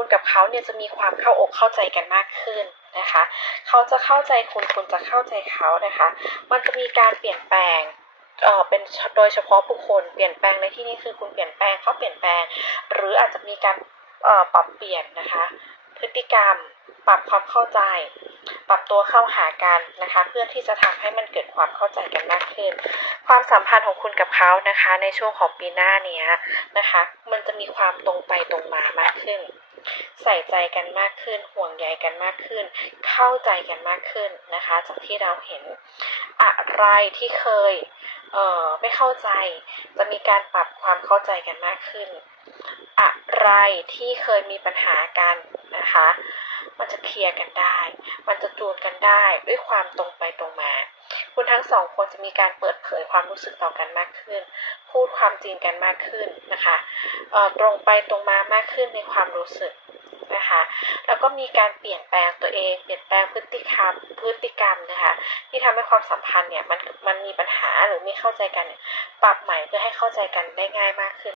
คุณกับเขาเนี่ยจะมีความเข้าอกเข้าใจกันมากขึ้นนะคะ เขาจะเข้าใจคุณคุณจะเข้าใจเขานะคะ มันจะมีการเปลี่ยนแปลงเออเป็นโดยเฉพาะบุคคลเปลี่ยนแปลงในที่นี้คือคุณเปลี่ยนแปลงเขาเปลี่ยนแปลง หรืออาจจะมีการเอ่อปรับเปลี่ยนนะคะ พฤติกรรมปรับความเข้าใจ ปรับตัวเข้าหากันนะคะ เพื่อที่จะทำให้มันเกิดความเข้าใจกันมากขึ้น ความสัมพันธ์ของคุณกับเขานะคะ ในช่วงของปีหน้าเนี้ยนะคะ มันจะมีความตรงไปตรงมามากขึ้น ส่ใจกันมากขึ้น ห่วงใยกันมากขึ้น เข้าใจกันมากขึ้นนะคะ จากที่เราเห็นอะไรที่เคยเออไม่เข้าใจ จะมีการปรับความเข้าใจกันมากขึ้น อะไรที่เคยมีปัญหากันนะคะ มันจะเคลียร์กันได้ มันจะจูนกันได้ด้วยความตรงไปตรงมา คุณทั้งสองคนจะมีการเปิดเผยความรู้สึกต่อกันมากขึ้น พูดความจริงกันมากขึ้นนะคะตรงไปตรงมามากขึ้นในความรู้สึก นะคะ แล้วก็มีการเปลี่ยนแปลงตัวเอง เปลี่ยนแปลงพฤติกรรมพฤติกรรมนะคะที่ทำให้ความสัมพันธ์เนี่ยมันมันมีปัญหาหรือไม่เข้าใจกันปรับใหม่เพื่อให้เข้าใจกันได้ง่ายมากขึ้น